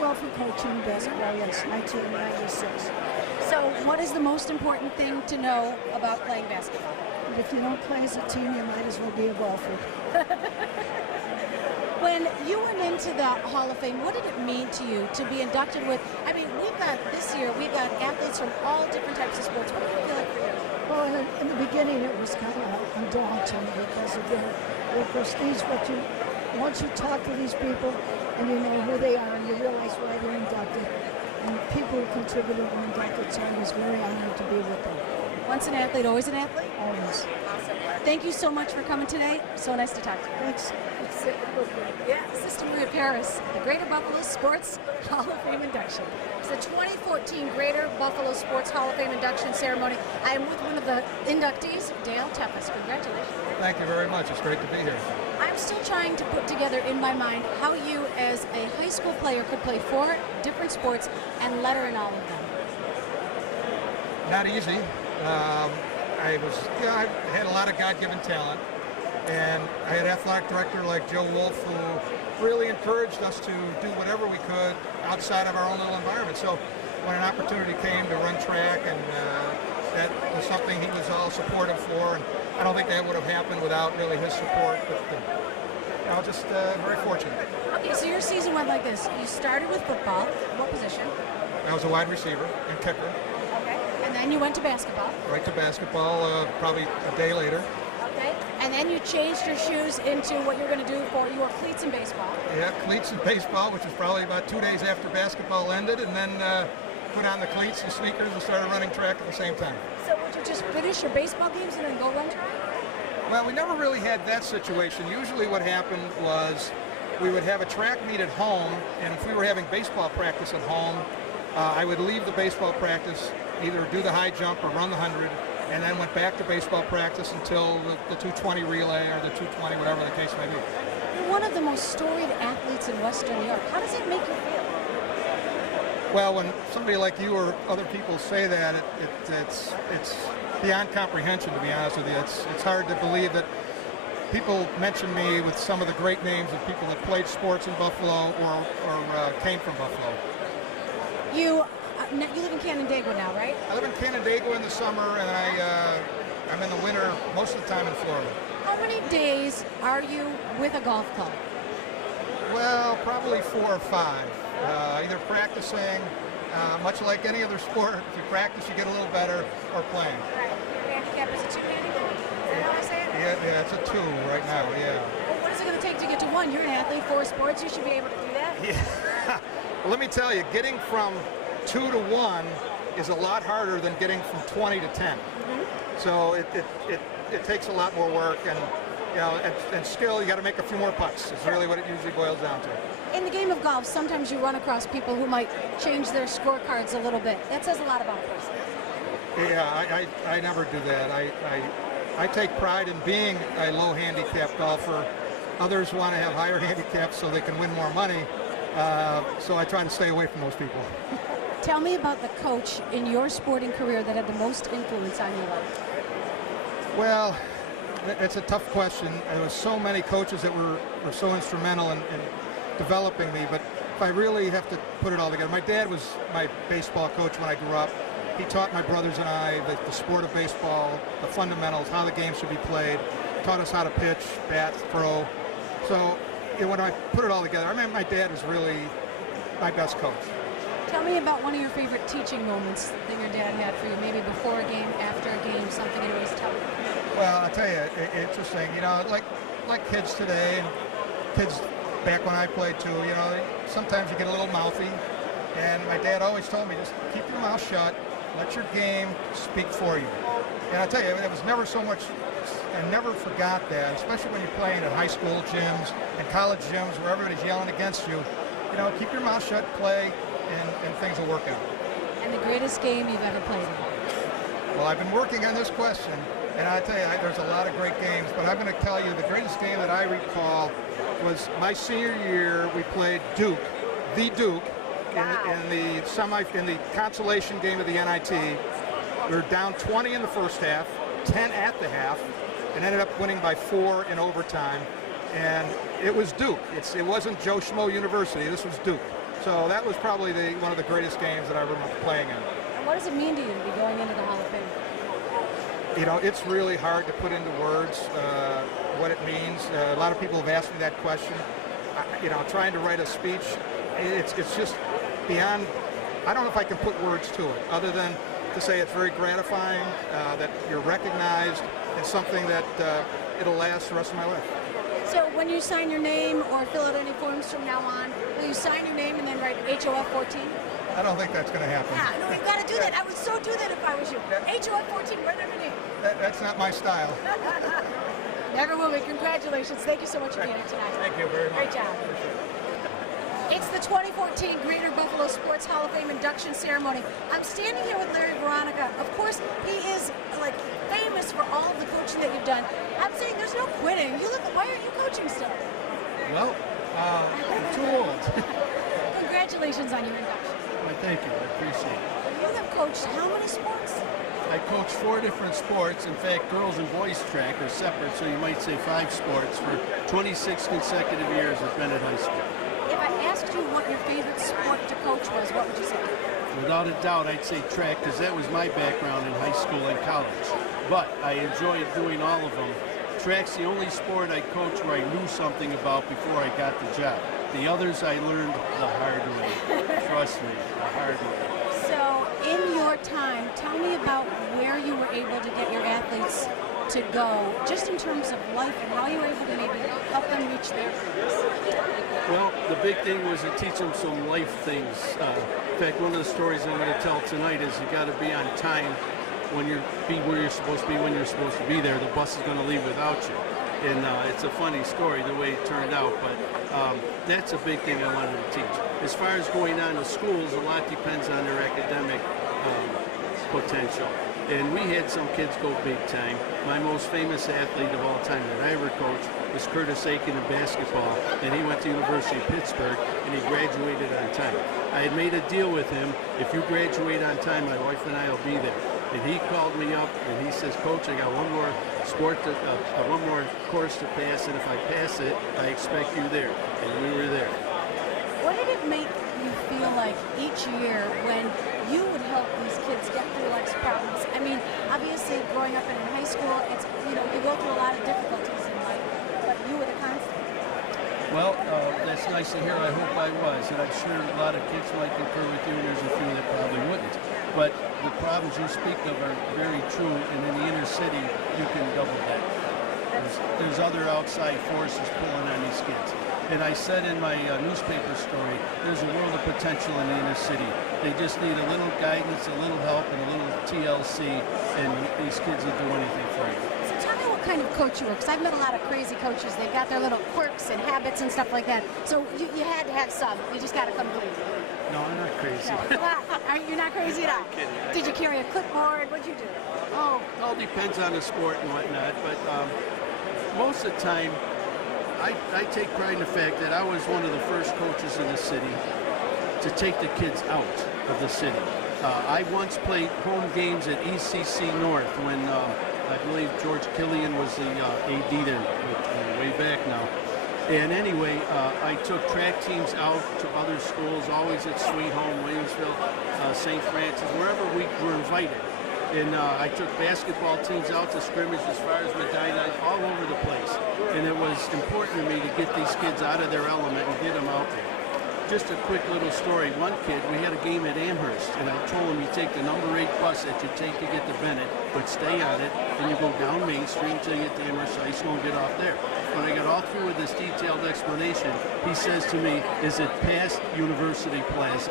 Well, for coaching basketball, yes, 1996. So what is the most important thing to know about playing basketball? But if you don't play as a team, you might as well be a golfer. When you went into the Hall of Fame, what did it mean to you to be inducted with, I mean, this year, we've got athletes from all different types of sports. What did it feel like for you? Well, in the beginning, it was kind of daunting because of the prestige. But once you talk to these people and you know who they are, and you realize why they're inducted, and people who contributed were inducted, so I was very honored to be with them. Once an athlete, always an athlete? Always. Awesome. Thank you so much for coming today. So nice to talk to you. Thanks. Yeah, Sister Maria Paris, the Greater Buffalo Sports Hall of Fame induction. It's the 2014 Greater Buffalo Sports Hall of Fame induction ceremony. I am with one of the inductees, Dale Tepes. Congratulations. Thank you very much. It's great to be here. I'm still trying to put together in my mind how you, as a high school player, could play 4 different sports and letter in all of them. Not easy. I had a lot of God-given talent, and I had athletic director like Joe Wolf who really encouraged us to do whatever we could outside of our own little environment. So when an opportunity came to run track, and that was something he was all supportive for, and I don't think that would have happened without really his support, but just very fortunate. Okay, so your season went like this. You started with football. What position? I was a wide receiver and kicker. Okay. And then you went to basketball. Right to basketball probably a day later. Okay. And then you changed your shoes into what you're going to do for your cleats in baseball. Yeah, cleats in baseball, which was probably about 2 days after basketball ended, and then put on the cleats and sneakers and started running track at the same time. So would you just finish your baseball games and then go run track? Well, we never really had that situation. Usually what happened was we would have a track meet at home, and if we were having baseball practice at home, I would leave the baseball practice, either do the high jump or run the 100, and then went back to baseball practice until the 220 relay or the 220, whatever the case may be. You're one of the most storied athletes in Western New York. How does it make you feel? Well, when somebody like you or other people say that, it's beyond comprehension, to be honest with you. It's hard to believe that people mention me with some of the great names of people that played sports in Buffalo or came from Buffalo. You live in Canandaigua now, right? I live in Canandaigua in the summer, and I'm in the winter most of the time in Florida. How many days are you with a golf club? Well, probably 4 or 5. Either practicing, much like any other sport, if you practice, you get a little better, or playing. Right. Your handicap is a 2 handicap? Is that how I say it? Yeah, it's a 2 right now, yeah. Well, what is it going to take to get to 1? You're an athlete, 4 sports, you should be able to do that. Yeah. Well, let me tell you, getting from 2 to 1 is a lot harder than getting from 20 to 10. Mm-hmm. So it takes a lot more work, and and skill. You got to make a few more putts. It's really what it usually boils down to. In the game of golf, sometimes you run across people who might change their scorecards a little bit. That says a lot about a person. Yeah, I never do that. I take pride in being a low handicap golfer. Others want to have higher handicaps so they can win more money. So I try to stay away from those people. Tell me about the coach in your sporting career that had the most influence on your life. Well, it's a tough question. There were so many coaches that were so instrumental in developing me, but if I really have to put it all together, my dad was my baseball coach when I grew up. He taught my brothers and I the sport of baseball, the fundamentals, how the game should be played, taught us how to pitch, bat, throw. So when I put it all together, I mean, my dad was really my best coach. Tell me about one of your favorite teaching moments that your dad had for you, maybe before a game, after a game, something he always tell you. Well, I'll tell you, interesting. You know, like kids today and kids back when I played too. You know, sometimes you get a little mouthy, and my dad always told me just keep your mouth shut, let your game speak for you. And I tell you, it was never so much. I never forgot that, especially when you're playing at high school gyms and college gyms where everybody's yelling against you. You know, keep your mouth shut, play, and things will work out. And the greatest game you've ever played in? Well, I've been working on this question, and I tell you, there's a lot of great games, but I'm going to tell you the greatest game that I recall was my senior year. We played Duke, the Duke, in the consolation game of the NIT. We were down 20 in the first half, 10 at the half, and ended up winning by 4 in overtime. And it was Duke. It wasn't Joe Schmo University. This was Duke. So that was probably one of the greatest games that I remember playing in. And what does it mean to you to be going into the Hall of Fame? You know, it's really hard to put into words what it means. A lot of people have asked me that question. You know, trying to write a speech, it's just beyond. I don't know if I can put words to it other than to say it's very gratifying that you're recognized and something that it'll last the rest of my life. So when you sign your name or fill out any forms from now on, will you sign your name and then write HOF 14? I don't think that's going to happen. Yeah, no, we've got to do that. I would so do that if I was you. HOF 14, right underneath. That's not my style. Never will be. Congratulations. Thank you so much for being here tonight. Thank you very much. Great job. It's the 2014 Greater Buffalo Sports Hall of Fame induction ceremony. I'm standing here with Larry Veronica. Of course, he is like famous for all of the coaching that you've done. I'm saying there's no quitting. Why aren't you coaching still? Well, I'm too old. Congratulations on your induction. Well, thank you. I appreciate it. You have coached how many sports? I coach 4 different sports. In fact, girls and boys track are separate, so you might say 5 sports for 26 consecutive years I've been at high school. If I asked you what your favorite sport to coach was, what would you say? Without a doubt, I'd say track because that was my background in high school and college. But I enjoyed doing all of them. Track's the only sport I coached where I knew something about before I got the job. The others I learned the hard way. Trust me, the hard way. So in your time, tell me about where you were able to get your athletes to go, just in terms of life and how you were able to maybe help them reach their dreams. Well, the big thing was to teach them some life things. In fact, one of the stories I'm going to tell tonight is you got to be on time when be where you're supposed to be when you're supposed to be there. The bus is going to leave without you. And it's a funny story the way it turned out, but that's a big thing I wanted to teach. As far as going on to schools, a lot depends on their academic potential. And we had some kids go big time. My most famous athlete of all time that I ever coached was Curtis Aiken in basketball, and he went to University of Pittsburgh, and he graduated on time. I had made a deal with him, if you graduate on time, my wife and I will be there. And he called me up, and he says, Coach, I got one more one more course to pass, and if I pass it, I expect you there. And we were there. What did it make you feel like each year when you would help these kids get through life's problems? I mean, obviously, growing up in high school, it's you go through a lot of difficulties in life, but you were the constant. Well, that's nice to hear. I hope I was, and I'm sure a lot of kids might concur with you, and there's a few that probably wouldn't. But the problems you speak of are very true, and in the inner city, you can double that. There's other outside forces pulling on these kids. And I said in my newspaper story, there's a world of potential in the inner city. They just need a little guidance, a little help, and a little TLC, and these kids will do anything for you. So tell me what kind of coach you were, because I've met a lot of crazy coaches. They've got their little quirks and habits and stuff like that. So you had to have some. You just got to come clean. No, I'm not crazy. No, come on. You're not crazy at all? Did you carry a clipboard? What'd you do? Oh, it all depends on the sport and whatnot, but most of the time, I take pride in the fact that I was one of the first coaches in the city to take the kids out of the city. I once played home games at ECC North when I believe George Killian was the AD there, way back now. And anyway, I took track teams out to other schools, always at Sweet Home, Williamsville, St. Francis, wherever we were invited. And I took basketball teams out to scrimmage as far as Medina, all over the place. And it was important to me to get these kids out of their element and get them out there. just a quick little story. One kid, we had a game at Amherst, and I told him you take the number 8 bus that you take to get to Bennett, but stay on it, and you go down Main Street until you get to Amherst High School and get off there. When I got all through with this detailed explanation, he says to me, is it past University Plaza?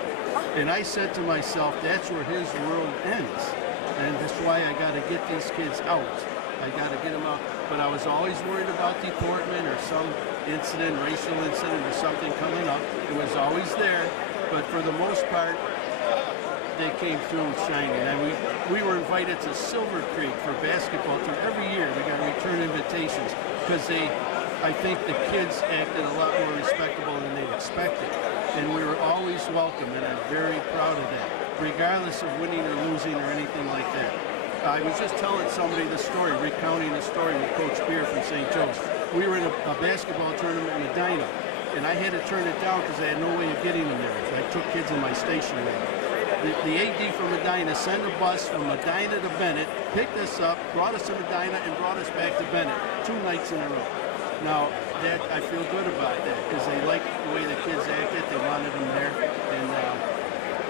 And I said to myself, that's where his world ends. And that's why I got to get these kids out. I got to get them out. But I was always worried about deportment or some incident, racial incident or something coming up. It was always there. But for the most part, they came through shining. And we were invited to Silver Creek for basketball team. Every year we got return invitations because I think the kids acted a lot more respectable than they expected. And we were always welcome, and I'm very proud of that, regardless of winning or losing or anything like that. I was just telling somebody the story, recounting the story with Coach Beer from St. Joe's. We were in a basketball tournament in Medina, and I had to turn it down because I had no way of getting them there. I took kids in my station there. The AD from Medina sent a bus from Medina to Bennett, picked us up, brought us to Medina, and brought us back to Bennett 2 nights in a row. Now, that I feel good about that because they liked the way the kids acted. They wanted them there, and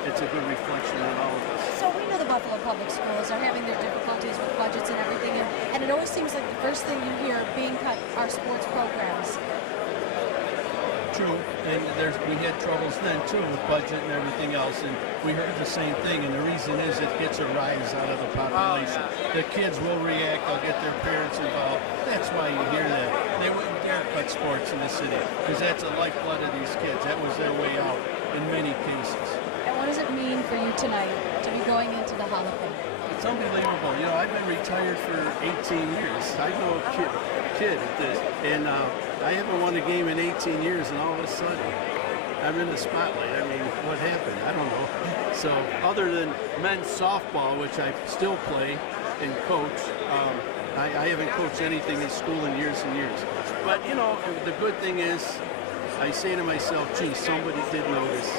it's a good reflection on all of us. So we know the Buffalo Public Schools are having their difficulties with budgets and everything, and it always seems like the first thing you hear being cut are sports programs. True, and we had troubles then too with budget and everything else, and we heard the same thing, and the reason is it gets a rise out of the population. The kids will react, they'll get their parents involved. That's why you hear that. They wouldn't dare cut sports in the city, because that's the lifeblood of these kids. That was their way out in many cases. And what does it mean for you tonight to be going into the Hall of Fame? It's unbelievable. You know, I've been retired for 18 years. I know a kid at this, and I haven't won a game in 18 years, and all of a sudden, I'm in the spotlight. I mean, what happened? I don't know. So, other than men's softball, which I still play and coach, I haven't coached anything in school in years and years. But, you know, the good thing is, I say to myself, gee, somebody did notice.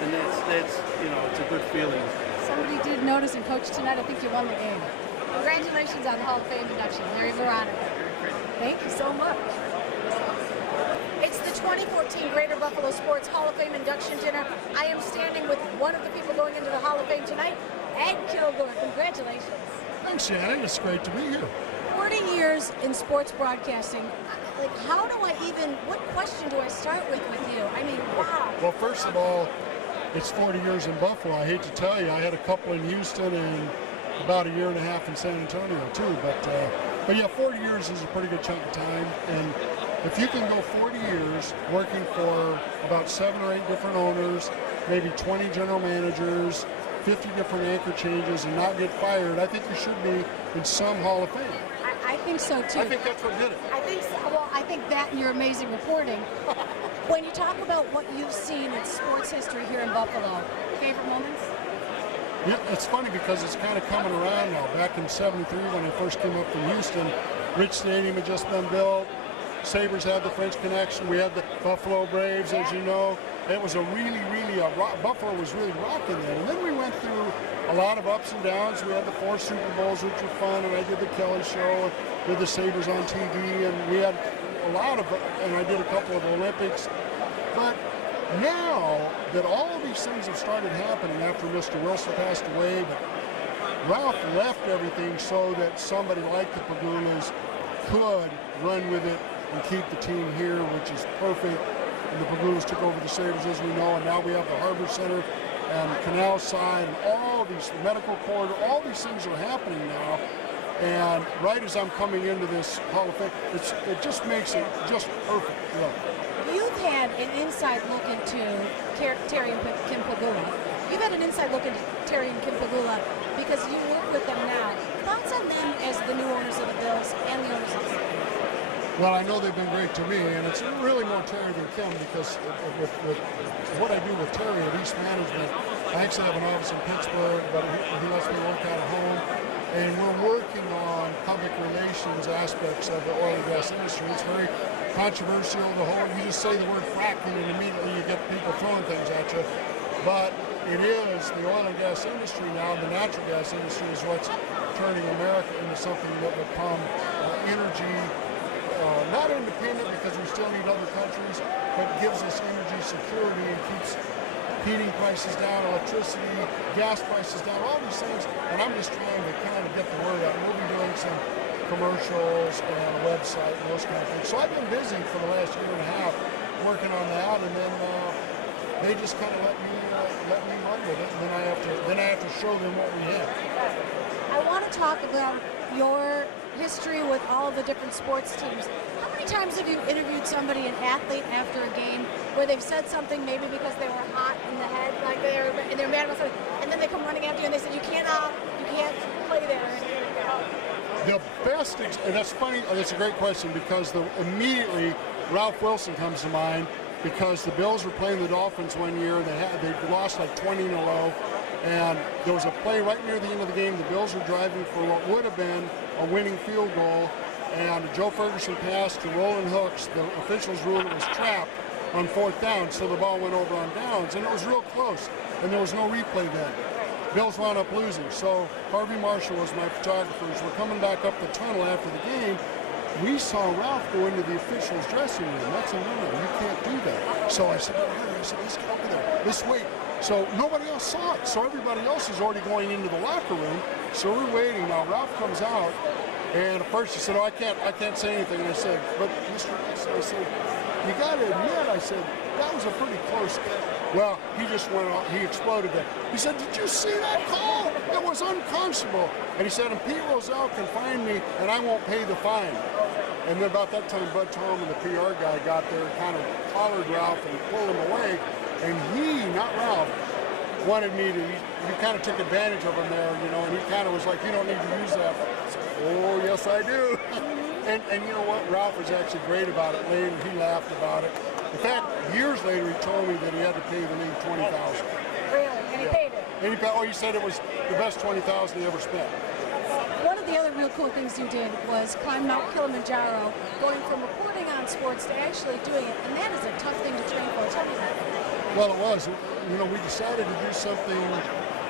And that's you know, it's a good feeling. Somebody did notice, and Coach, tonight I think you won the game. Congratulations on the Hall of Fame induction. Larry Veronica. Thank you so much. It's the 2014 Greater Buffalo Sports Hall of Fame induction dinner. I am standing with one of the people going into the Hall of Fame tonight, Ed Kilgore. Congratulations. Thanks, Shannon. It's great to be here. 40 years in sports broadcasting. Like, how do I even, what question do I start with you? I mean, wow. Well, first of all, it's 40 years in Buffalo. I hate to tell you, I had a couple in Houston and about a year and a half in San Antonio too. But yeah, 40 years is a pretty good chunk of time. And if you can go 40 years working for about 7 or 8 different owners, maybe 20 general managers, 50 different anchor changes, and not get fired, I think you should be in some Hall of Fame. I think so too. I think that's what did it. I think so. Well, I think that and your amazing reporting. When you talk about what you've seen in sports history here in Buffalo, favorite moments? Yeah, it's funny because it's kind of coming around now. Back in '73 when I first came up from Houston, Rich Stadium had just been built. Sabres had the French Connection. We had the Buffalo Braves, as you know. It was a really, Buffalo was really rocking then. And then we went through a lot of ups and downs. We had the 4 Super Bowls, which were fun, and I did the Kelly Show, did the Sabres on TV, and we had a lot of, and I did a couple of Olympics. But now that all of these things have started happening after Mr. Wilson passed away, but Ralph left everything so that somebody like the Pagulas could run with it and keep the team here, which is perfect. And the Pagulas took over the Sabres, as we know, and now we have the Harbor Center and Canal Side and all these medical corridor, all these things are happening now. And right as I'm coming into this Hall of Fame, it just makes it just perfect. You've had an inside look into Terry and Kim Pagula. You've had an inside look into Terry and Kim Pagula because you work with them now. Thoughts on them as the new owners of the Bills and the owners of the Sabres? Well, I know they've been great to me, and it's really more Terry than Kim because with what I do with Terry at East Management, I actually have an office in Pittsburgh, but he lets me work out of home. And we're working on public relations aspects of the oil and gas industry. It's very controversial. You just say the word fracking and immediately you get people throwing things at you. But it is the oil and gas industry now, the natural gas industry is what's turning America into something that will become energy not independent because we still need other countries, but gives us energy security and keeps heating prices down, electricity, gas prices down, all these things. And I'm just trying to kind of get the word out. We'll be doing some commercials and a website and those kind of things. So I've been busy for the last year and a half working on that, and then they just kind of let me run with it, and then I have to show them what we have. I want to talk about your history with all the different sports teams. How many times have you interviewed somebody, an athlete, after a game where they've said something maybe because they were hot in the head, like they're mad about something, and then they come running after you and they said you can't play there? The best, and that's funny. That's a great question because immediately Ralph Wilson comes to mind because the Bills were playing the Dolphins one year. They lost like 20 in a row. And there was a play right near the end of the game. The Bills were driving for what would have been a winning field goal. And Joe Ferguson passed to Roland Hooks. The officials ruled it was trapped on 4th down, so the ball went over on downs. And it was real close. And there was no replay then. Bills wound up losing. So Harvey Marshall was my photographers. We're coming back up the tunnel after the game. We saw Ralph go into the officials' dressing room. That's illegal. You can't do that. So I said, let's get over there. Let's wait. So nobody else saw it. So everybody else is already going into the locker room. So we're waiting. Now Ralph comes out, and at first he said, "Oh, I can't say anything." I said, "But Mr. Wilson," I said, "you got to admit," I said, "that was a pretty close game." Well, he just went off. He exploded that. He said, "Did you see that call? It was unconscionable." And he said, "And Pete Rozelle can fine me, and I won't pay the fine." And then about that time, Bud Tom and the PR guy got there and kind of collared Ralph and pulled him away. And he, not Ralph, wanted me to, he kind of took advantage of him there, you know, and he kind of was like, "You don't need to use that." I said, "Oh, yes, I do." and you know what? Ralph was actually great about it later. He laughed about it. In fact, years later, he told me that he had to pay the league $20,000. Really? And he paid it? And he said it was the best $20,000 he ever spent. One of the other real cool things you did was climb Mount Kilimanjaro, going from reporting on sports to actually doing it, and that is a tough thing to train for. Tell me about it. Well, it was. You know, we decided to do something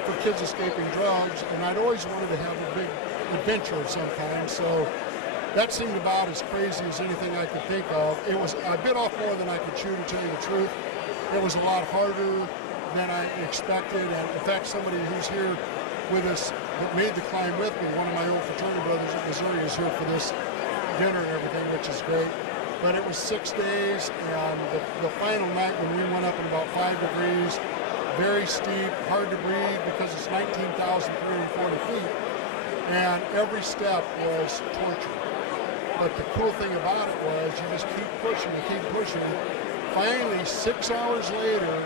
for kids escaping drugs, and I'd always wanted to have a big adventure of some kind, so that seemed about as crazy as anything I could think of. I bit off more than I could chew, to tell you the truth. It was a lot harder than I expected, and in fact, somebody who's here with us that made the climb with me, one of my old fraternity brothers at Missouri, is here for this dinner and everything, which is great. But it was 6 days, and the final night when we went up at about 5 degrees, very steep, hard to breathe because it's 19,340 feet, and every step was torture. But the cool thing about it was you just keep pushing and keep pushing. Finally, 6 hours later,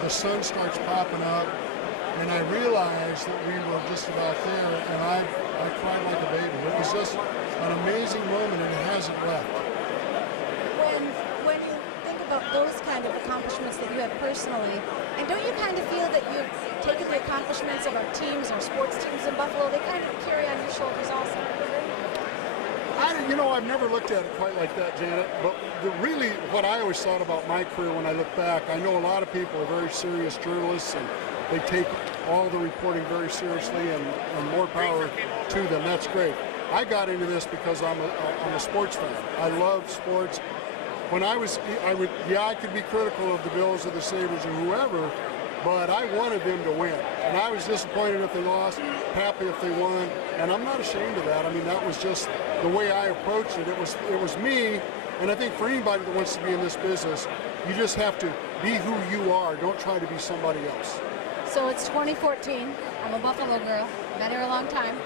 the sun starts popping up, and I realized that we were just about there, and I cried like a baby. It was just an amazing moment, and it hasn't left. When you think about those kind of accomplishments that you have personally, and don't you kind of feel that you've taken the accomplishments of our teams, our sports teams in Buffalo, they kind of carry on your shoulders also? I've never looked at it quite like that, Janet, but really what I always thought about my career when I look back, I know a lot of people are very serious journalists, and they take all the reporting very seriously, and more power to them. That's great. I got into this because I'm a sports fan. I love sports. When I could be critical of the Bills or the Sabres or whoever, but I wanted them to win. And I was disappointed if they lost, happy if they won, and I'm not ashamed of that. I mean, that was just the way I approached it. It was me, and I think for anybody that wants to be in this business, you just have to be who you are. Don't try to be somebody else. So it's 2014. I'm a Buffalo girl. Been here a long time.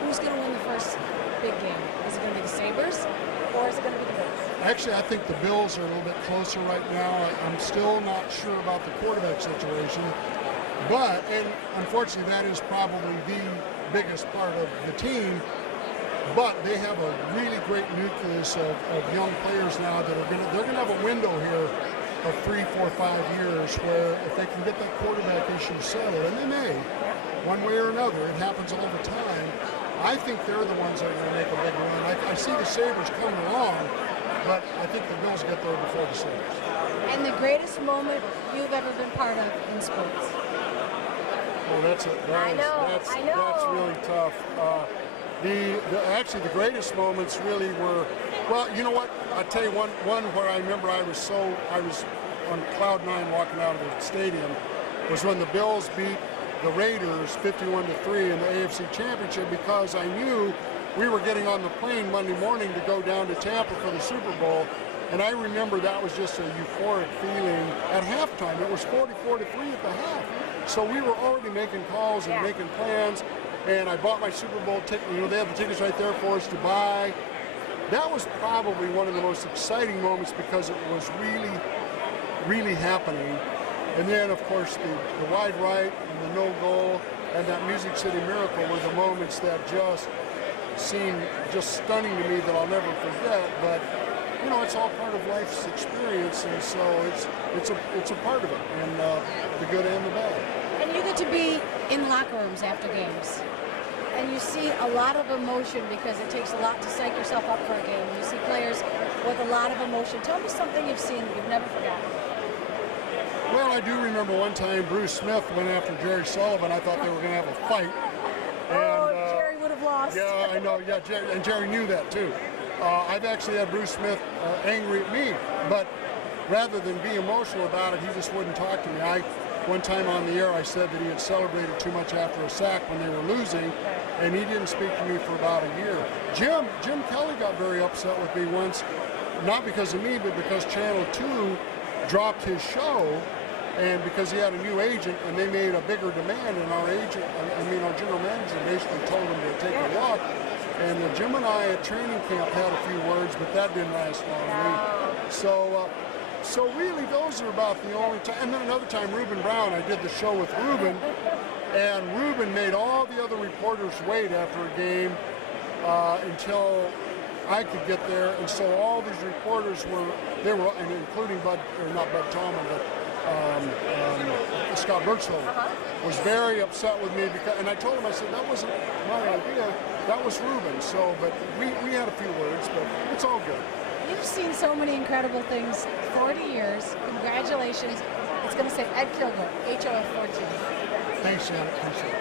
Who's going to win the first big game? Is it going to be the Sabres, or is it going to be the Bills? Actually, I think the Bills are a little bit closer right now. I'm still not sure about the quarterback situation, and unfortunately, that is probably the biggest part of the team. But they have a really great nucleus of young players now that they're gonna have a window here of 3, 4, 5 years where if they can get that quarterback issue settled, and they may, one way or another, it happens all the time. I think they're the ones that are going to make a big run. I see the Sabres coming along, but I think the Bills get there before the Sabres. And the greatest moment you've ever been part of in sports? Oh, that's really tough. Actually the greatest moments really were, well, you know what? I'll tell you one where I remember I was on cloud nine walking out of the stadium was when the Bills beat the Raiders 51-3 in the AFC Championship, because I knew we were getting on the plane Monday morning to go down to Tampa for the Super Bowl. And I remember that was just a euphoric feeling at halftime. It was 44-3 at the half. So we were already making calls and making plans. And I bought my Super Bowl ticket. You know, they had the tickets right there for us to buy. That was probably one of the most exciting moments because it was really, really happening. And then, of course, the wide right and the no goal and that Music City Miracle were the moments that just seemed just stunning to me that I'll never forget. But you know, it's all part of life's experience, and so it's a part of it, and the good and the bad. And you get to be in locker rooms after games, and you see a lot of emotion because it takes a lot to psych yourself up for a game. You see players with a lot of emotion. Tell me something you've seen that you've never forgotten. Well, I do remember one time Bruce Smith went after Jerry Sullivan. I thought they were going to have a fight. Jerry would have lost. Yeah, I know. Yeah, Jerry knew that too. I've actually had Bruce Smith angry at me, but rather than be emotional about it, he just wouldn't talk to me. One time on the air, I said that he had celebrated too much after a sack when they were losing, and he didn't speak to me for about a year. Jim Kelly got very upset with me once, not because of me, but because Channel 2 dropped his show, and because he had a new agent, and they made a bigger demand, and our general manager basically told him to take a walk. And Jim and I at training camp had a few words, but that didn't last long. So really, those are about the only time. And then another time, Reuben Brown, I did the show with Reuben, and Reuben made all the other reporters wait after a game until I could get there. And so all these reporters and including not Bud Tallman, but Scott Birchlow was very upset with me and I told him, I said, that wasn't my idea, that was Reuben. So, but we had a few words, but it's all good. You've seen so many incredible things, 40 years, congratulations. It's going to say Ed Kilgore, HOF 14. Thanks, Janet, appreciate it.